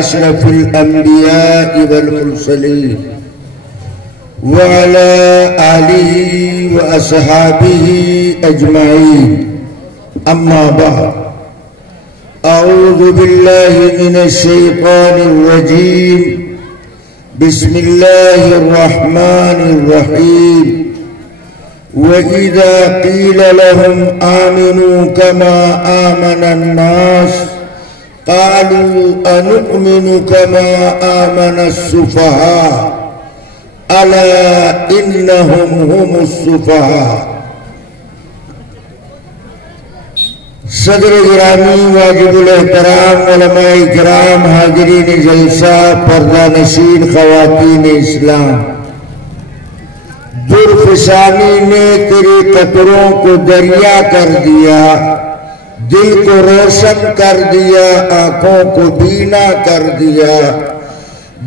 أشرف الأنبياء والمرسلين وعلى آله وأصحابه أجمعين. أما بعد، أعوذ بالله من الشيطان الرجيم. بسم الله الرحمن الرحيم. وإذا قيل لهم آمنوا كما آمن الناس قالوا أنؤمن كما آمن السفهاء ألا إنهم هم السفهاء. صدر گرامی، واجب الاحترام علماء کرام، حاضرین جلسہ، پردہ نشین خواتین اسلام، درفشانی نے تیرے قطروں کو دریا کر دیا، دل کو روشن کر دیا، آنکھوں کو بینا کر دیا.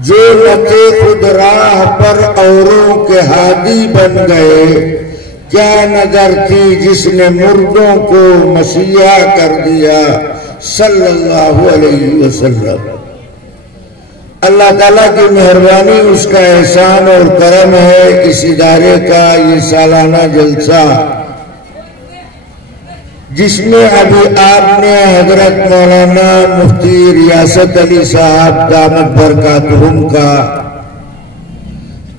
جو نتے خود راہ پر اوروں کے ہادی بن گئے، کیا نظر تھی جس نے مردوں کو مسیحا کر دیا صلی اللہ علیہ وسلم. اللہ تعالیٰ کی مہربانی، اس کا احسان اور کرم ہے. اس ادارے کا یہ سالانہ جلسہ جس میں ابھی آپ نے حضرت مولانا مفتی ریاست علی صاحب دامت برکاتہم کا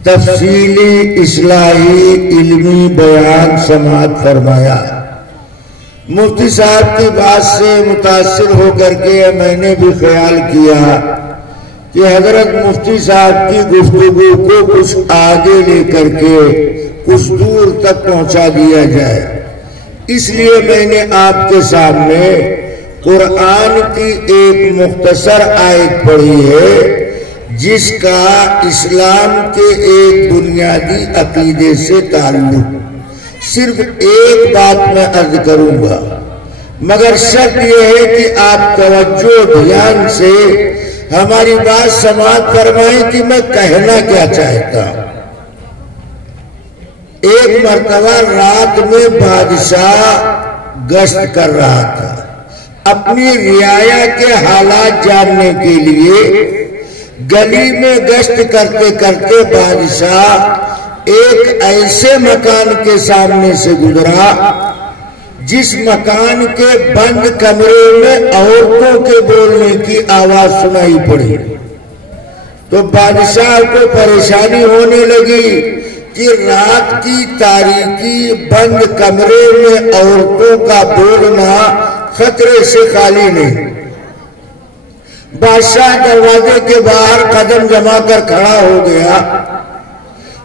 تفصیلی اصلاحی علمی بیان سماعت فرمایا. مفتی صاحب کی بات سے متاثر ہو کر کے میں نے بھی خیال کیا کہ حضرت مفتی صاحب کی گفتگو کو کچھ آگے لے کر کے کچھ دور تک پہنچا دیا جائے. اس لیے میں نے آپ کے سامنے قرآن کی ایک مختصر آیت پڑھی ہے جس کا اسلام کے ایک بنیادی عقیدے سے تعلق. صرف ایک بات میں عرض کروں گا، مگر شرط یہ ہے کہ آپ توجہ دھیان سے ہماری بات سماعت فرمائیں کہ میں کہنا کیا چاہتا ہوں. ایک مرتبہ رات میں بادشاہ گشت کر رہا تھا. اپنی رعایا کے حالات جاننے کے لیے گلی میں گشت کرتے کرتے بادشاہ ایک ایسے مکان کے سامنے سے گزرا جس مکان کے بند کمرے میں عورتوں کے بولنے کی آواز سنائی پڑی. تو بادشاہ کو پریشانی ہونے لگی کہ رات کی تاریکی بند کمرے میں عورتوں کا بولنا خطرے سے خالی نہیں. بادشاہ دروازے کے باہر قدم جما کر کھڑا ہو گیا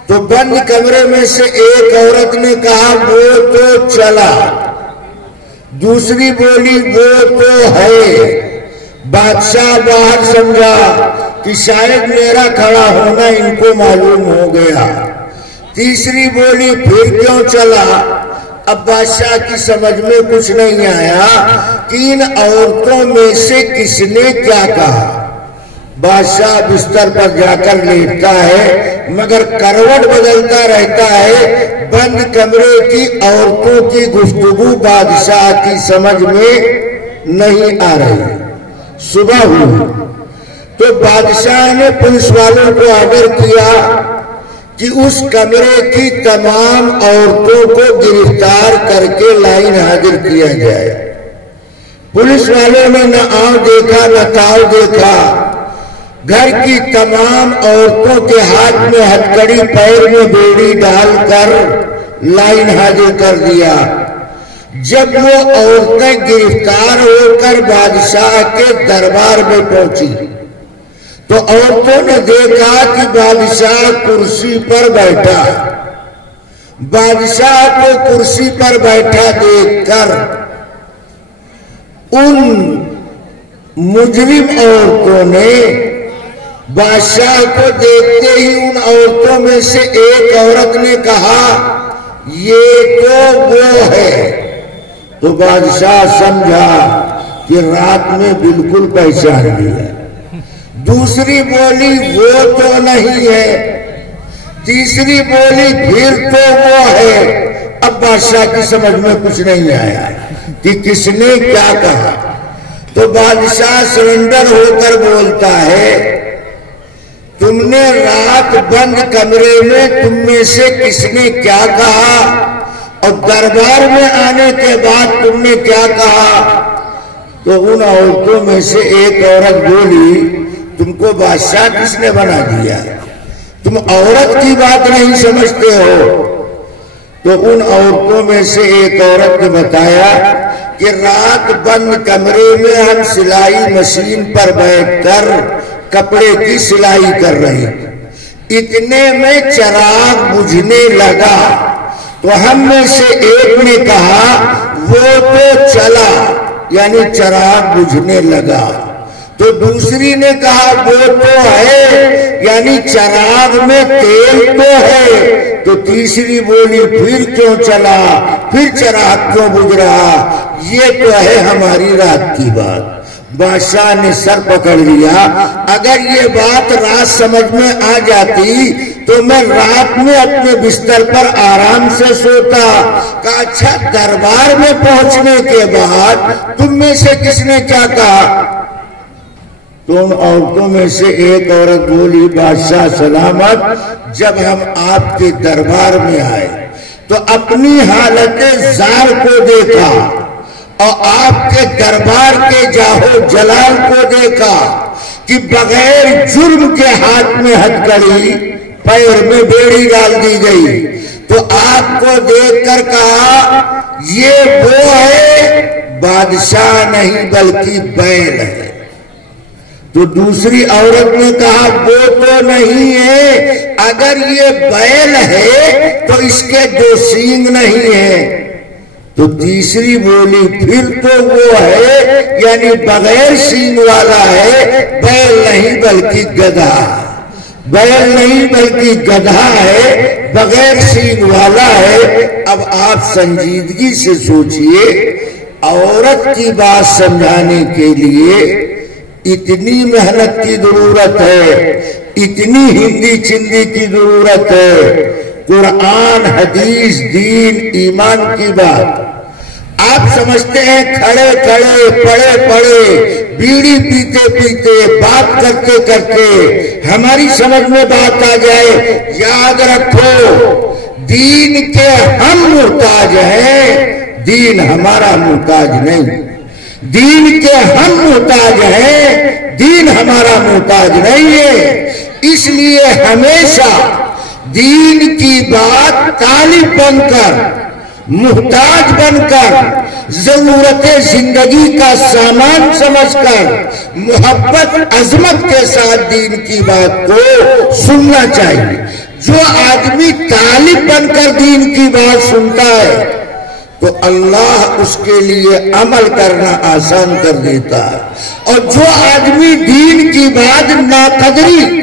تو بند کمرے میں سے ایک عورت نے کہا وہ تو چلا. دوسری بولی وہ تو ہے. بادشاہ باہر سمجھا کہ شاید میرا کھڑا ہونا ان کو معلوم ہو گیا. تیسری بولی پھر کیوں چلا. اب بادشاہ کی سمجھ میں کچھ نہیں آیا کہ ان عورتوں میں سے کس نے کیا کہا. بادشاہ بستر پر جا کر لیٹتا ہے مگر کروٹ بدلتا رہتا ہے. بند کمرے کی عورتوں کی گفتگو بادشاہ کی سمجھ میں نہیں آ رہی. صبح ہوئی تو بادشاہ نے پولیس والوں کو آرڈر کیا کہ اس کمرے کی تمام عورتوں کو گرفتار کر کے لائن حاضر کیا جائے. پولیس والوں نے نہ آؤ دیکھا نہ تاؤ دیکھا. گھر کی تمام عورتوں کے ہاتھ میں ہتکڑی، پیر میں بیڑی ڈال کر لائن حاضر کر دیا. جب وہ عورتیں گرفتار ہو کر بادشاہ کے دربار میں پہنچی تو عورتوں نے دیکھا کہ بادشاہ کرسی پر بیٹھا. بادشاہ کو کرسی پر بیٹھا دیکھ کر ان مجرم عورتوں نے بادشاہ کو دیکھتے ہی ان عورتوں میں سے ایک عورت نے کہا یہ تو وہ ہے. تو بادشاہ سمجھا کہ رات میں بالکل پہچان لیا. دوسری بولی وہ تو نہیں ہے. تیسری بولی پھر تو وہ ہے. اب بادشاہ کی سمجھ میں کچھ نہیں آیا کہ کس نے کیا کہا. تو بادشاہ سرنڈر ہو کر بولتا ہے تم نے رات بند کمرے میں تم میں سے کس نے کیا کہا اور دربار میں آنے کے بعد تم نے کیا کہا؟ تو ان عورتوں میں سے ایک عورت بولی تم کو بادشاہ کس نے بنا دیا؟ تم عورت کی بات نہیں سمجھتے ہو۔ تو ان عورتوں میں سے ایک عورت نے بتایا کہ رات بند کمرے میں ہم سلائی مشین پر بیٹھ کر کپڑے کی سلائی کر رہے تھے، اتنے میں چراغ بجھنے لگا تو ہم میں سے ایک نے کہا وہ تو چلا، یعنی چراغ بجھنے لگا۔ تو دوسری نے کہا وہ تو ہے، یعنی چراغ میں تیل تو ہے۔ تو تیسری بولی پھر کیوں چلا، پھر چراغ کیوں بجھ رہا؟ یہ تو ہے ہماری رات کی بات۔ بادشاہ نے سر پکڑ لیا، اگر یہ بات رات سمجھ میں آ جاتی تو میں رات میں اپنے بستر پر آرام سے سوتا۔ کہا اچھا دربار میں پہنچنے کے بعد تم میں سے کس نے کیا کہا؟ تو ان عورتوں میں سے ایک عورت بولی بادشاہ سلامت، جب ہم آپ کے دربار میں آئے تو اپنی حالت زار کو دیکھا اور آپ کے دربار کے جاہو جلال کو دیکھا کہ بغیر جرم کے ہاتھ میں ہتھکڑی، پیر میں بیڑی ڈال دی گئی، تو آپ کو دیکھ کر کہا یہ وہ ہے، بادشاہ نہیں بلکہ بیل ہے۔ تو دوسری عورت نے کہا وہ تو نہیں ہے، اگر یہ بیل ہے تو اس کے دو سینگ نہیں ہیں۔ تو تیسری بولی پھر تو وہ ہے، یعنی بغیر سینگ والا ہے، بیل نہیں بلکہ گدھا، بیل نہیں بلکہ گدھا ہے، بغیر سینگ والا ہے۔ اب آپ سنجیدگی سے سوچئے، عورت کی بات سمجھانے کے لیے اتنی محنت کی ضرورت ہے، اتنی ہندی چندی کی ضرورت ہے، قرآن حدیث دین ایمان کی بات۔ آپ سمجھتے ہیں کھڑے کھڑے پڑے پڑے بیڑی پیتے پیتے بات کرتے کرتے ہماری سمجھ میں بات آ جائے۔ یاد رکھو دین کے ہم محتاج ہیں، دین ہمارا محتاج نہیں۔ دین کے ہم محتاج ہیں، دین ہمارا محتاج نہیں ہے۔ اس لیے ہمیشہ دین کی بات طالب بن کر، محتاج بن کر، ضرورت زندگی کا سامان سمجھ کر، محبت عظمت کے ساتھ دین کی بات کو سننا چاہیے۔ جو آدمی طالب بن کر دین کی بات سنتا ہے تو اللہ اس کے لیے عمل کرنا آسان کر دیتا ہے، اور جو آدمی دین کی بات ناقدری،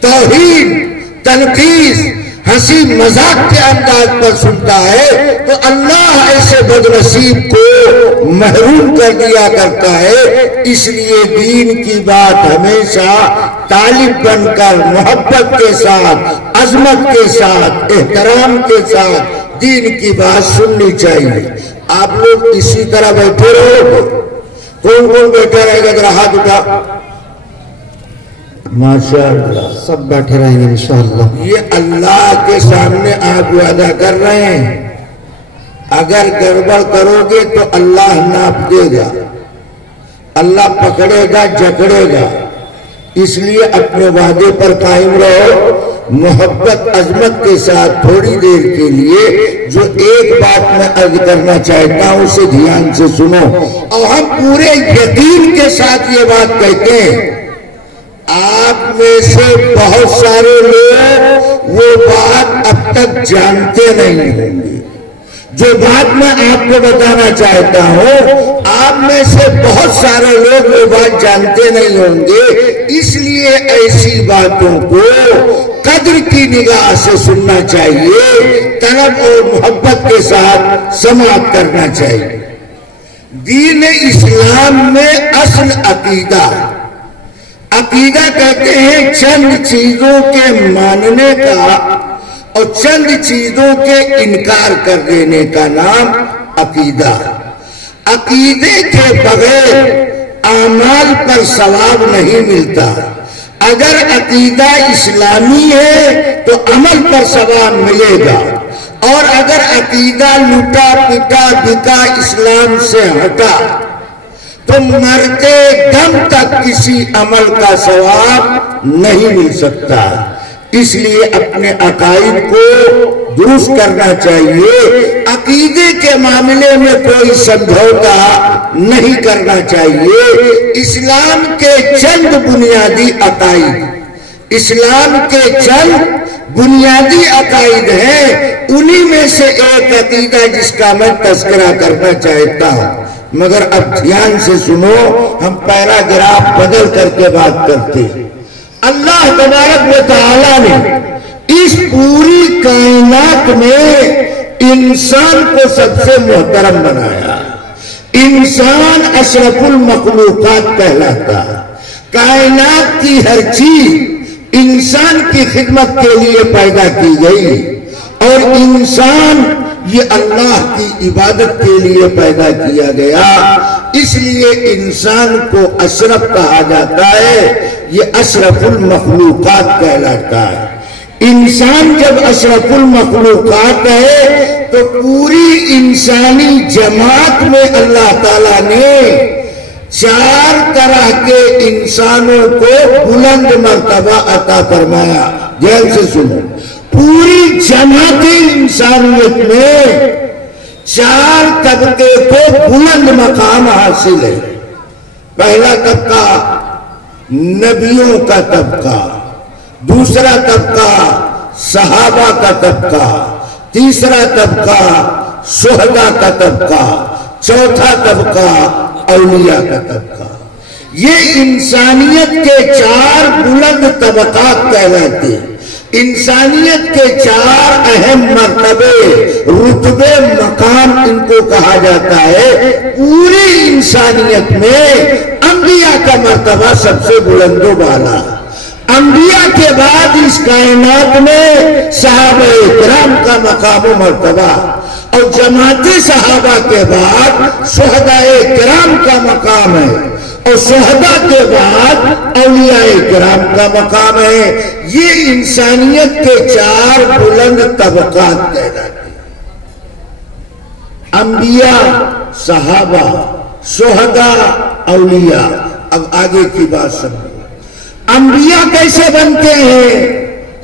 توہین، تنقید، ہنسی مذاق کے انداز پر سنتا ہے تو اللہ ایسے بدنصیب کو محروم کر دیا کرتا ہے۔ اس لیے دین کی بات ہمیشہ طالب بن کر محبت کے ساتھ، عظمت کے ساتھ، احترام کے ساتھ دین کی بات سننی چاہیے۔ آپ لوگ اسی طرح بیٹھے رہو گے؟ کون کون بیٹھا رہے گا؟ ذرا ہاتھ اٹھا۔ ماشاءاللہ سب بیٹھے رہیں گے انشاءاللہ۔ یہ اللہ کے سامنے آپ وعدہ کر رہے ہیں، اگر گڑبڑ کرو گے تو اللہ ناپ دے گا، اللہ پکڑے گا، جکڑے گا۔ اس لیے اپنے وعدے پر قائم رہو، محبت عظمت کے ساتھ۔ تھوڑی دیر کے لیے جو ایک بات میں عرض کرنا چاہتا ہوں اسے دھیان سے سنو، اور ہم پورے یقین کے ساتھ یہ بات کہتے ہیں۔ آپ میں سے بہت سارے لوگ وہ بات اب تک جانتے نہیں ہوں گے جو بات میں آپ کو بتانا چاہتا ہوں۔ آپ میں سے بہت سارے لوگ وہ بات جانتے نہیں ہوں گے، اس لیے ایسی باتوں کو قدر کی نگاہ سے سننا چاہیے، طلب اور محبت کے ساتھ سماعت کرنا چاہیے۔ دین اسلام میں اصل عقیدہ، عقیدہ کہتے ہیں چند چیزوں کے ماننے کا اور چند چیزوں کے انکار کر دینے کا نام عقیدہ۔ عقیدے کے بغیر اعمال پر ثواب نہیں ملتا. اگر عقیدہ اسلامی ہے تو عمل پر ثواب ملے گا، اور اگر عقیدہ لوٹا پٹا بکا اسلام سے ہٹا تو مرتے دم تک کسی عمل کا ثواب نہیں مل سکتا. اس لیے اپنے عقائد کو درست کرنا چاہیے. عقیدے کے معاملے میں کوئی سمجھوتا نہیں کرنا چاہیے. اسلام کے چند بنیادی عقائد، اسلام کے چند بنیادی عقائد ہیں، انہی میں سے ایک عقیدہ جس کا میں تذکرہ کرنا چاہتا ہوں. مگر اب دھیان سے سنو، ہم پیراگراف بدل کر کے بات کرتے ہیں. اللہ تبارک و تعالی نے اس پوری کائنات میں انسان کو سب سے محترم بنایا. انسان اشرف المخلوقات کہلاتا. کائنات کی ہر چیز انسان کی خدمت کے لیے پیدا کی گئی، اور انسان یہ اللہ کی عبادت کے لیے پیدا کیا گیا. اس لیے انسان کو اشرف کہا جاتا ہے، یہ اشرف المخلوقات کہلاتا ہے. انسان جب اشرف المخلوقات ہے تو پوری انسانی جماعت میں اللہ تعالیٰ نے 4 طرح کے انسانوں کو بلند مرتبہ عطا فرمایا. دھیان سے سنو، پوری جماعت انسانیت میں 4 طبقے کو بلند مقام حاصل ہے. پہلا طبقہ نبیوں کا طبقہ، دوسرا طبقہ صحابہ کا طبقہ، تیسرا طبقہ شہداء کا طبقہ، چوتھا طبقہ اولیاء کا طبقہ. یہ انسانیت کے 4 بلند طبقات کہلاتے ہیں. انسانیت کے 4 اہم مرتبے، رتبے، مقام ان کو کہا جاتا ہے. پوری انسانیت میں انبیاء کا مرتبہ سب سے بلند و بالا. انبیاء کے بعد اس کائنات میں صحابہ کرام کا مقام و مرتبہ، اور جماعت صحابہ کے بعد شہداء کرام کا مقام ہے، اور شہداء کے بعد اولیاء کرام کا مقام ہے. یہ انسانیت کے 4 بلند طبقات کہلاتے ہیں. انبیاء، صحابہ، شہداء، اولیاء. اب آگے کی بات سمجھو. انبیاء کیسے بنتے ہیں،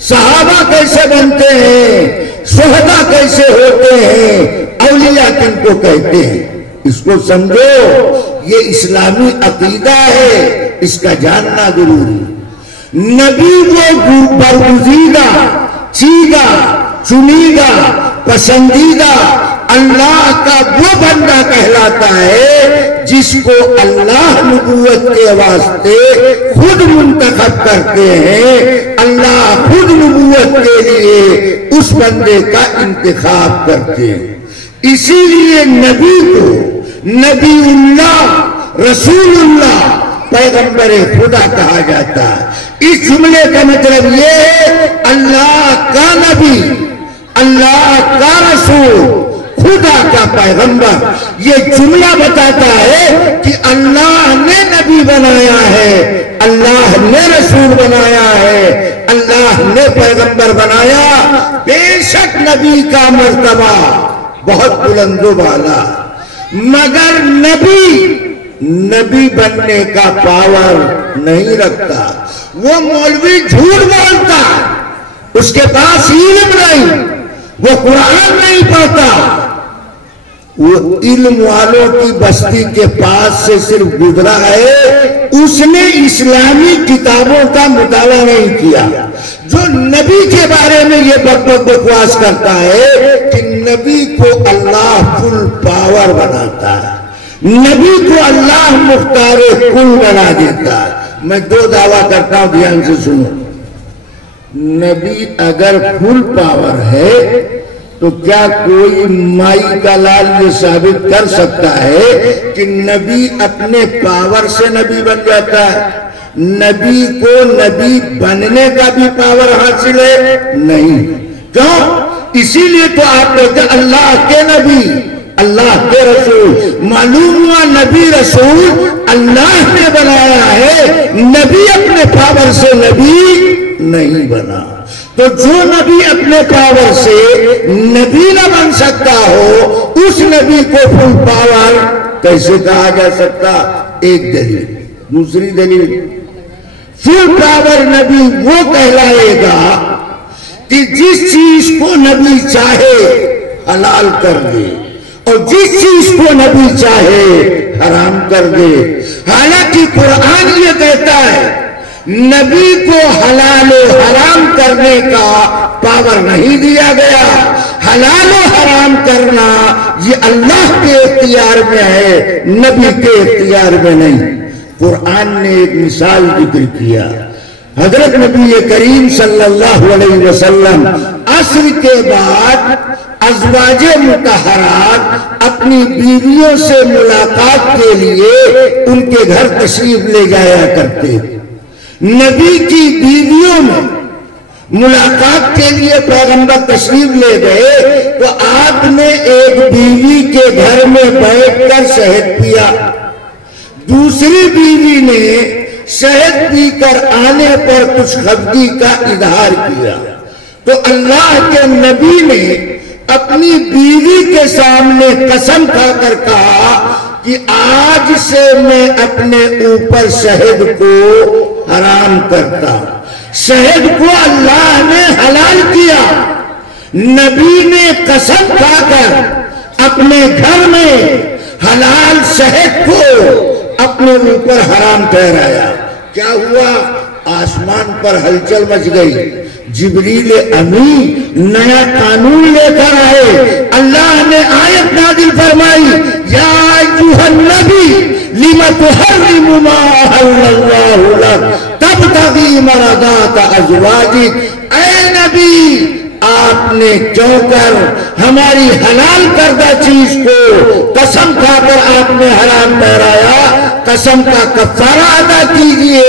صحابہ کیسے بنتے ہیں، شہداء کیسے ہوتے ہیں، اولیاء کن کو کہتے ہیں، اس کو سمجھو. یہ اسلامی عقیدہ ہے، اس کا جاننا ضروری. نبی وہ برگزیدہ، چیدہ، چنیدہ، پسندیدہ اللہ کا وہ بندہ کہلاتا ہے جس کو اللہ نبوت کے واسطے خود منتخب کرتے ہیں. اللہ خود نبوت کے لیے اس بندے کا انتخاب کرتے ہیں. اسی لیے نبی کو نبی اللہ، رسول اللہ، پیغمبر خدا کہا جاتا ہے. اس جملے کا مطلب یہ ہے اللہ کا نبی، اللہ کا رسول، خدا کا پیغمبر. یہ جملہ بتاتا ہے کہ اللہ نے نبی بنایا ہے، اللہ نے رسول بنایا ہے، اللہ نے پیغمبر بنایا. بے شک نبی کا مرتبہ بہت بلند و بالا، مگر نبی بننے کا پاور نہیں رکھتا. وہ مولوی جھوٹ بولتا، اس کے پاس علم نہیں، وہ قرآن نہیں پڑھتا. وہ علم والوں کی بستی کے پاس سے صرف گزرا ہے، اس نے اسلامی کتابوں کا مطالعہ نہیں کیا. جو نبی کے بارے میں یہ بکواس کرتا ہے کہ نبی کو اللہ فل پاور بناتا ہے، نبی کو اللہ مختار کل بنا دیتا ہے. میں 2 دعویٰ کرتا ہوں، دھیان سے سنو. نبی اگر فل پاور ہے تو کیا کوئی مائی کا لال یہ ثابت کر سکتا ہے کہ نبی اپنے پاور سے نبی بن جاتا ہے؟ نبی کو نبی بننے کا بھی پاور حاصل ہے نہیں. کیوں؟ اسی لیے تو آپ کہتے ہیں اللہ کے نبی، اللہ کے رسول. معلوم ہوا نبی رسول اللہ نے بنایا ہے، نبی اپنے پاور سے نبی نہیں بنا۔ تو جو نبی اپنے پاور سے نبی نہ بن سکتا ہو، اس نبی کو فل پاور کیسے کہا جا سکتا؟ ایک دلیل۔ دوسری دلیل، فل پاور نبی وہ کہلائے گا کہ جس چیز کو نبی چاہے حلال کر دے اور جس چیز کو نبی چاہے حرام کر دے۔ حالانکہ قرآن یہ کہتا ہے نبی کو حلال و حرام کرنے کا پاور نہیں دیا گیا، حلال و حرام کرنا یہ اللہ کے اختیار میں ہے، نبی کے اختیار میں نہیں۔ قرآن نے ایک مثال ذکر کیا، حضرت نبی کریم صلی اللہ علیہ وسلم عصر کے بعد ازواج مطہرات اپنی بیویوں سے ملاقات کے لیے ان کے گھر تشریف لے جایا کرتے۔ نبی کی بیویوں میں ملاقات کے لیے پیغمبر تشریف لے گئے تو آپ نے ایک بیوی کے گھر میں بیٹھ کر شہد پیا، دوسری بیوی نے شہد پی کر آنے پر کچھ خفگی کا اظہار کیا تو اللہ کے نبی نے اپنی بیوی کے سامنے قسم کھا کر کہا کہ آج سے میں اپنے اوپر شہد کو حرام کرتا ہوں۔ شہد کو اللہ نے حلال کیا، نبی نے قسم کھا کر اپنے گھر میں حلال شہد کو اپنے اوپر حرام ٹھہرایا۔ کیا ہوا؟ آسمان پر ہلچل مچ گئی، جبریل امین نیا قانون لے کر آئے، اللہ نے آیت نازل فرمائی، یا ایھا النبی لم تحرم ما احل اللہ لک تبتغی مرضات ازواجک۔ اے نبی، آپ نے کیوں کر ہماری حلال کردہ چیز کو قسم کھا کر آپ نے حرام ٹھہرایا؟ قسم کا کفارہ ادا کیجئے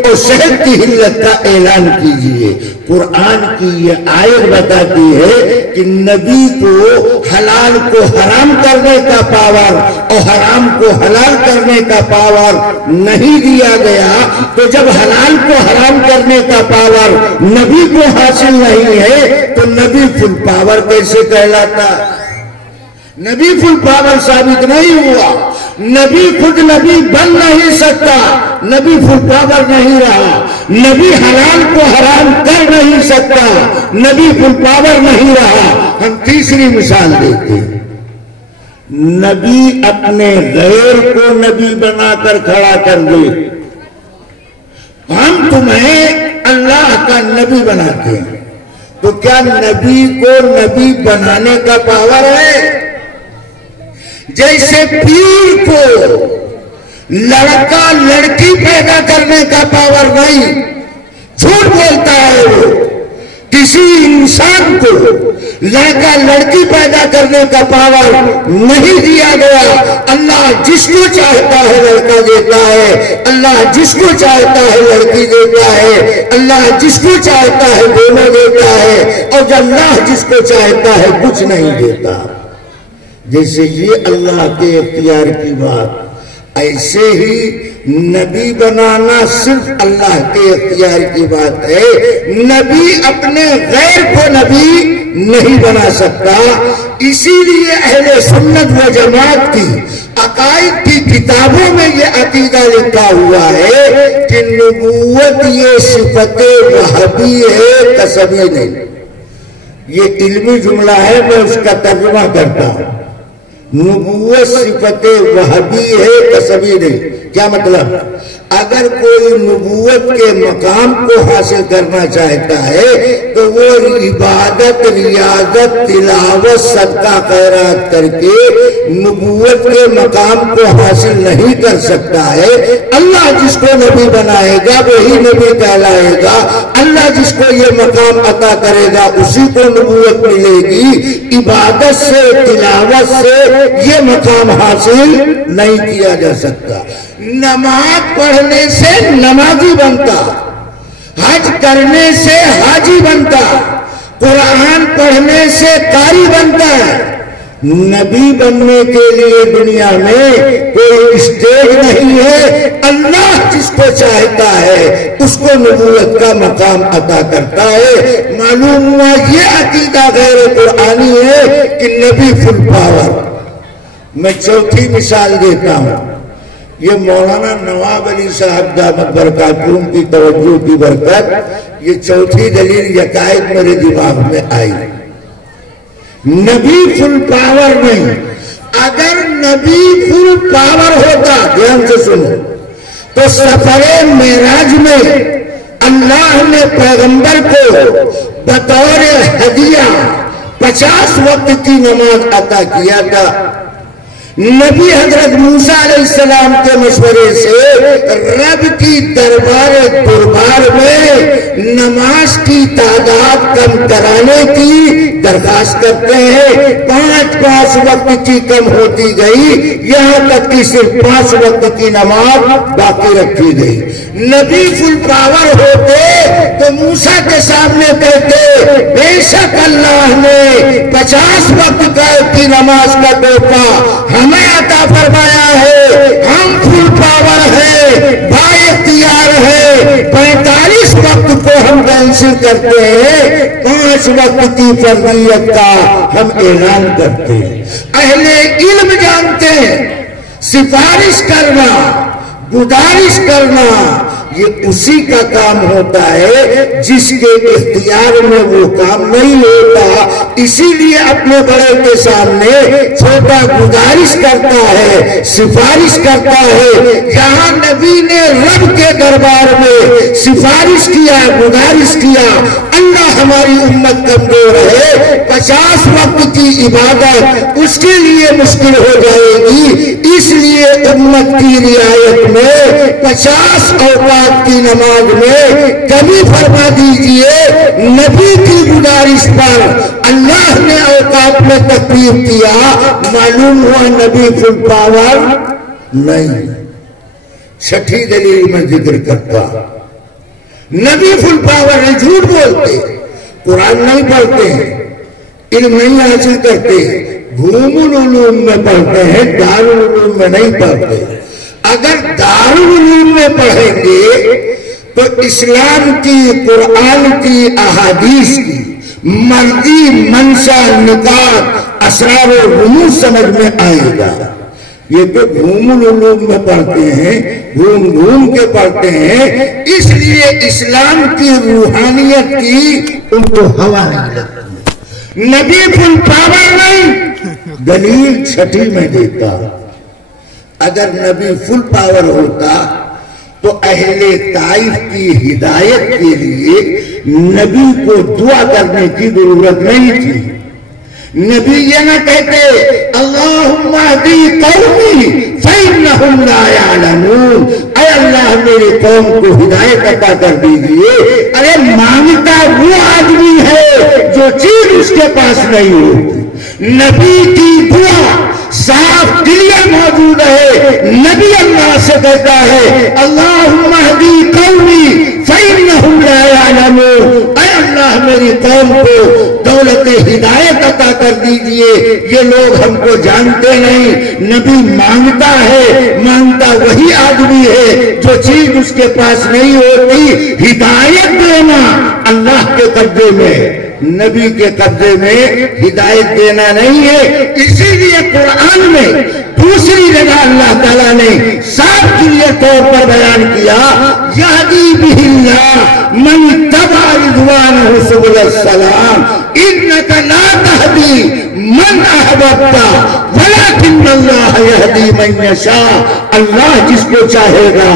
اور شہد کی حلت کا اعلان کیجئے۔ قرآن کی یہ آیت بتاتی ہے کہ نبی کو حلال کو حرام کرنے کا پاور اور حرام کو حلال کرنے کا پاور نہیں دیا گیا، تو جب حلال کو حرام کرنے کا پاور نبی کو حاصل نہیں ہے تو نبی فل پاور کیسے کہلاتا؟ نبی فل پاور ثابت نہیں ہوا، نبی خود نبی بن نہیں سکتا، نبی فل پاور نہیں رہا، نبی حلال کو حرام کر نہیں سکتا، نبی فل پاور نہیں رہا۔ ہم تیسری مثال دیتے ہیں، نبی اپنے غیر کو نبی بنا کر کھڑا کر دے، ہم تمہیں اللہ کا نبی بناتے ہیں، تو کیا نبی کو نبی بنانے کا پاور ہے؟ جیسے پیر کو لڑکا لڑکی پیدا کرنے کا پاور نہیں، جھوٹ بولتا ہے وہ، کسی انسان کو لڑکا لڑکی پیدا کرنے کا پاور نہیں دیا گیا۔ اللہ جس کو چاہتا ہے لڑکا دیتا ہے، اللہ جس کو چاہتا ہے لڑکی دیتا ہے، اللہ جس کو چاہتا ہے دونوں دیتا ہے، اور جب اللہ جس کو چاہتا ہے کچھ نہیں دیتا۔ جیسے یہ اللہ کے اختیار کی بات، ایسے ہی نبی بنانا صرف اللہ کے اختیار کی بات ہے، نبی اپنے غیر کو نبی نہیں بنا سکتا۔ اسی لیے اہل سنت و جماعت کی عقائد کی کتابوں میں یہ عقیدہ لکھا ہوا ہے کہ نبوت یہ صفت وہابی ہے، کسبی نہیں۔ یہ علمی جملہ ہے، میں اس کا ترجمہ کرتا ہوں۔ نبوت صفت وہابی ہے، کسبی نہیں۔ کیا مطلب؟ اگر کوئی نبوت کے مقام کو حاصل کرنا چاہتا ہے تو وہ عبادت، ریاضت، تلاوت، صدقہ خیرات کر کے نبوت کے مقام کو حاصل نہیں کر سکتا ہے۔ اللہ جس کو نبی بنائے گا وہی نبی کہلائے گا، اللہ جس کو یہ مقام عطا کرے گا اسی کو نبوت ملے گی۔ عبادت سے، تلاوت سے یہ مقام حاصل نہیں کیا جا سکتا۔ نماز پڑھنے سے نمازی بنتا، حج کرنے سے حاجی بنتا، قرآن پڑھنے سے قاری بنتا ہے، نبی بننے کے لیے دنیا میں کوئی اسٹیج نہیں ہے. اللہ جس کو چاہتا ہے اس کو نبوت کا مقام عطا کرتا ہے. معلوم ہوا یہ عقیدہ غیر قرآنی ہے کہ نبی فل پاور. میں چوتھی مثال دیتا ہوں. یہ مولانا نواب علی صاحب دامت برکاتہم کی توجہ کی برکت، یہ چوتھی دلیل یکائک میرے دماغ میں آئی. نبی فل پاور نہیں. اگر نبی فل پاور ہوتا، دھیان سے سنو، تو سفر معراج میں اللہ نے پیغمبر کو بطور ہدیہ 50 وقت کی نماز عطا کیا تھا. نبی حضرت موسیٰ علیہ السلام کے مشورے سے رب کی دربار میں نماز کی تعداد کم کرانے کی درخواست کرتے ہیں. 5 وقت کی کم ہوتی گئی، یہاں تک کہ صرف 5 وقت کی نماز باقی رکھی گئی. نبی فل پاور ہوتے تو موسیٰ کے سامنے کہتے بے شک اللہ نے 50 وقت کی نماز کا تحفہ ہمیں عطا فرمایا ہے، ہم فل پاور ہے، با اختیار ہے. 45 وقت کو ہم کینسل کرتے ہیں، 5 وقت کی فرضیت کا ہم اعلان کرتے ہیں. اہل علم جانتے ہیں سفارش کرنا، گزارش کرنا یہ اسی کا کام ہوتا ہے جس کے اختیار میں وہ کام نہیں ہوتا. اسی لیے اپنے بڑے کے سامنے چھوٹا گزارش کرتا ہے، سفارش کرتا ہے. یہاں نبی نے رب کے دربار میں سفارش کیا، گزارش کیا، اللہ ہماری امت کمزور ہے، 50 وقت کی عبادت اس کے لیے مشکل ہو جائے گی، اس لیے امت کی رعایت میں 50 اوقات کی نماز میں کمی فرما دیجئے. نبی کی گزارش پر اللہ نے اوقات میں تخفیف کیا. معلوم ہوا نبی فل پاور نہیں. چھٹی دلیل میں ذکر کرتا، نبی فل پاور نہیں. جھوٹ بولتے، قرآن نہیں پڑھتے ہیں، علم نہیں حاصل کرتے، گھوم العلوم میں پڑھتے ہیں، دارالعلوم میں نہیں پڑھتے. اگر دارالعلوم میں پڑھیں گے تو اسلام کی، قرآن کی، احادیث کی مرضی، منشا، نکات، اسرار و رموز سمجھ میں آئے گا. یہ تو گھوم العلوم میں پڑھتے ہیں، گھوم گھوم کے پڑھتے ہیں، اس لیے اسلام کی روحانیت کی ان کو ہوا نہیں لگتی. نبی فل پاور نہیں. دلیل چھٹی میں دیتا، اگر نبی فل پاور ہوتا تو اہل طائف کی ہدایت کے لیے نبی کو دعا کرنے کی ضرورت نہیں تھی. نبی یہ نہ کہتے اللہم اہدی قومی فإنہم لا یعلمون، اے اللہ میری قوم کو ہدایت عطا کر دیجئے. ارے مانگتا وہ آدمی ہے جو چیز اس کے پاس نہیں ہوتی. نبی کی دعا صاف کلیئر موجود ہے. نبی اللہ سے کہتا ہے اللہم اہدی قومی فإنہم لا یعلمون، اے اللہ میری قوم کو دولت ہدایت عطا کر دیجئے، یہ لوگ ہم کو جانتے نہیں. نبی مانگتا ہے، مانگتا وہی آدمی ہے جو چیز اس کے پاس نہیں ہوتی. ہدایت دینا اللہ کے قبضے میں، نبی کے قبضے میں ہدایت دینا نہیں ہے. اسی لیے قرآن میں دوسری جگہ اللہ تعالیٰ نے صاف کلیئر طور پر بیان کیا یہدی بہ اللہ من اتبع رضوانہ سبل السلام انک لا تہدی من احببت ولکن اللہ یہدی من یشاء. اللہ جس کو چاہے گا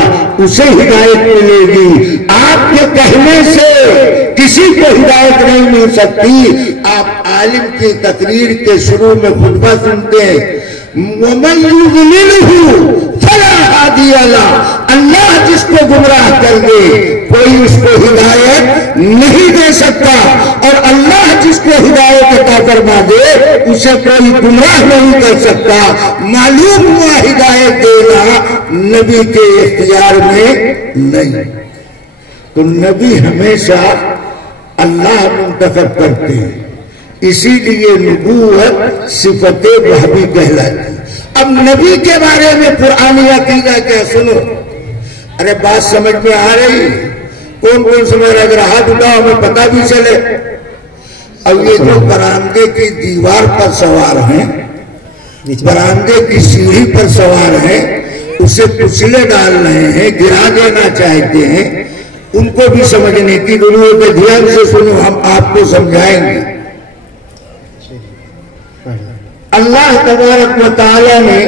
اسے ہدایت ملے گی. آپ کے کہنے سے کسی کو ہدایت نہیں مل سکتی. آپ عالم کی تقریر کے شروع میں خطبہ سنتے ہیں وَمَنْ يُضْلِلْهُ فَلَا هَادِيَ لَهُ، اللہ جس کو گمراہ کر دے کوئی اس کو ہدایت نہیں دے سکتا، اور اللہ جس کو ہدایت عطا فرما دے اسے کوئی گمراہ نہیں کر سکتا. معلوم ہوا ہدایت دینا نبی کے اختیار میں نہیں. تو نبی ہمیشہ اللہ منتخب کرتے ہیں. اسی لیے نبوت صفت وحی کہلاتی. اب نبی کے بارے میں قرآنی عقیدہ کیا سنو. ارے بات سمجھ میں آ رہی؟ کون کون سمجھ رہا؟ اگر ہاتھ اٹھاؤ ہمیں پتہ بھی چلے. اب یہ جو برآمدے کی دیوار پر سوار ہیں، برآمدے کی سیڑھی پر سوار ہیں، اسے کچلے ڈال رہے ہیں، گرا دینا چاہتے ہیں، ان کو بھی سمجھنے کی ضرورت ہے. دھیان سے سنو، ہم آپ کو سمجھائیں گے. اللہ تبارک و تعالی نے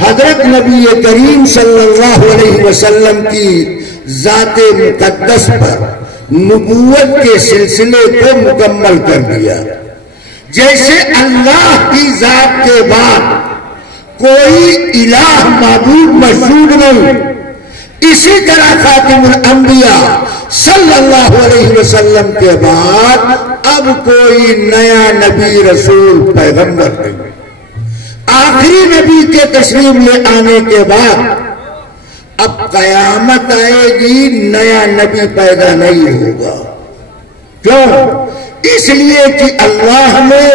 حضرت نبی کریم صلی اللہ علیہ وسلم کی ذات مقدس پر نبوت کے سلسلے کو مکمل کر دیا. جیسے اللہ کی ذات کے بعد کوئی الہ معبود مشہور نہیں، اسی طرح خاتم الانبیاء صلی اللہ علیہ وسلم کے بعد اب کوئی نیا نبی رسول پیغمبر نہیں. آخری نبی کے تشریف لے آنے کے بعد اب قیامت آئے گی، نیا نبی پیدا نہیں ہوگا. کیوں؟ اس لیے کہ اللہ نے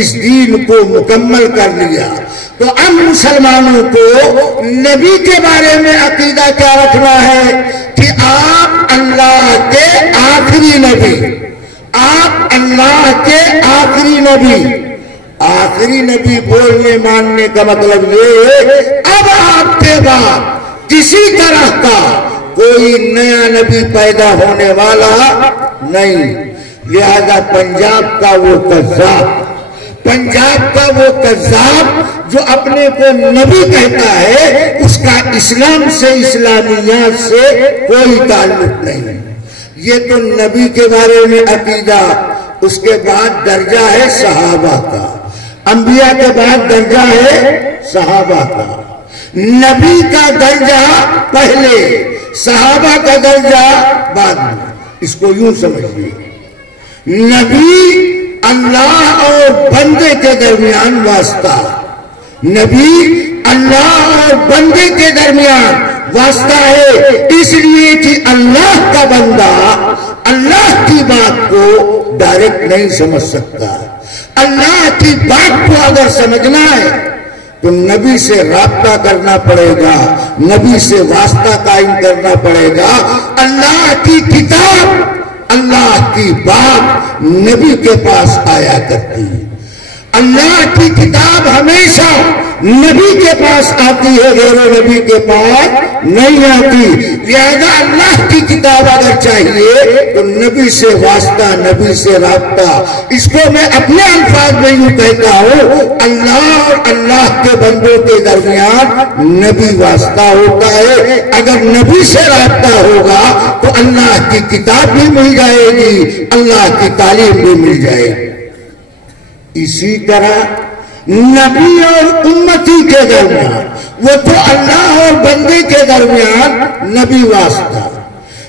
اس دین کو مکمل کر لیا. تو اب مسلمانوں کو نبی کے بارے میں عقیدہ کیا رکھنا ہے کہ آپ اللہ کے آخری نبی، آپ اللہ کے آخری نبی. آخری نبی بولنے ماننے کا مطلب یہ ہے اب آپ کے بعد کسی طرح کا کوئی نیا نبی پیدا ہونے والا نہیں. لہذا پنجاب کا وہ قذاب، پنجاب کا وہ قذاب جو اپنے کو نبی کہتا ہے، اس کا اسلام سے، اسلامیات سے کوئی تعلق نہیں. یہ تو نبی کے بارے میں عقیدہ. اس کے بعد درجہ ہے صحابہ کا، انبیاء کے بعد درجہ ہے صحابہ کا. نبی کا درجہ پہلے، صحابہ کا درجہ بعد میں. اس کو یوں سمجھیے، نبی اللہ اور بندے کے درمیان واسطہ، نبی اللہ اور بندے کے درمیان واسطہ ہے. اس لیے کہ اللہ کا بندہ اللہ کی بات کو ڈائریکٹ نہیں سمجھ سکتا. اللہ کی بات کو اگر سمجھنا ہے تو نبی سے رابطہ کرنا پڑے گا، نبی سے واسطہ قائم کرنا پڑے گا. اللہ کی کتاب، اللہ کی بات نبی کے پاس آیا کرتی ہے. اللہ کی کتاب ہمیشہ نبی کے پاس آتی ہے، غیر نبی کے پاس نہیں آتی. لہذا اللہ کی کتاب اگر چاہیے تو نبی سے واسطہ، نبی سے رابطہ. اس کو میں اپنے الفاظ میں یوں کہتا ہوں، اللہ اور اللہ کے بندوں کے درمیان نبی واسطہ ہوتا ہے. اگر نبی سے رابطہ ہوگا تو اللہ کی کتاب بھی مل جائے گی، اللہ کی تعلیم بھی مل جائے گی. اسی طرح نبی اور امتی کے درمیان، وہ تو اللہ اور بندے کے درمیان نبی واسطہ،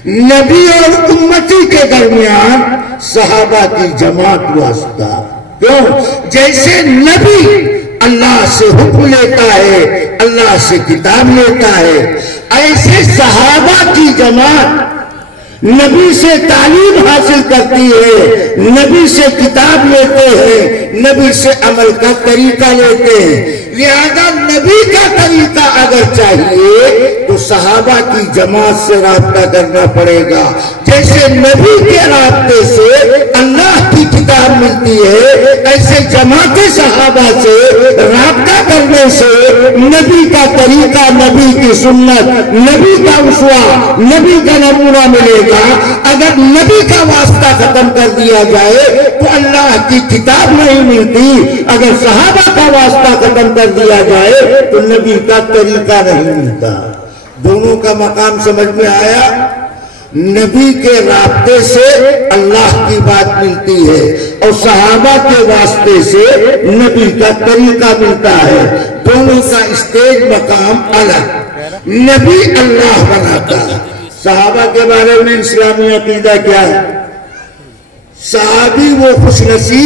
نبی اور امتی کے درمیان صحابہ کی جماعت واسطہ. کیوں؟ جیسے نبی اللہ سے حکم لیتا ہے، اللہ سے کتاب لیتا ہے، ایسے صحابہ کی جماعت نبی سے تعلیم حاصل کرتی ہے، نبی سے کتاب لیتے ہیں، نبی سے عمل کا طریقہ لیتے ہیں. لہذا نبی کا طریقہ اگر چاہیے تو صحابہ کی جماعت سے رابطہ کرنا پڑے گا. جیسے نبی کے رابطے سے اللہ کی کتاب ملتی ہے، ایسے جماعت صحابہ سے رابطہ کرنے سے نبی کا طریقہ، نبی کی سنت، نبی کا اسوہ، نبی کا نمونہ ملے گا. اگر نبی کا واسطہ ختم کر دیا جائے تو اللہ کی کتاب نہیں ملتی. اگر صحابہ کا واسطہ ختم کر دیا جائے تو نبی کا طریقہ نہیں ملتا. دونوں کا مقام سمجھ میں آیا؟ نبی کے رابطے سے اللہ کی بات ملتی ہے اور صحابہ کے واسطے سے نبی کا طریقہ ملتا ہے. دونوں کا اسٹیج مقام الگ. نبی اللہ بناتا ہے. صحابہ کے بارے میں اسلامی عقیدہ کیا ہے؟ صحابی وہ خوش نصیب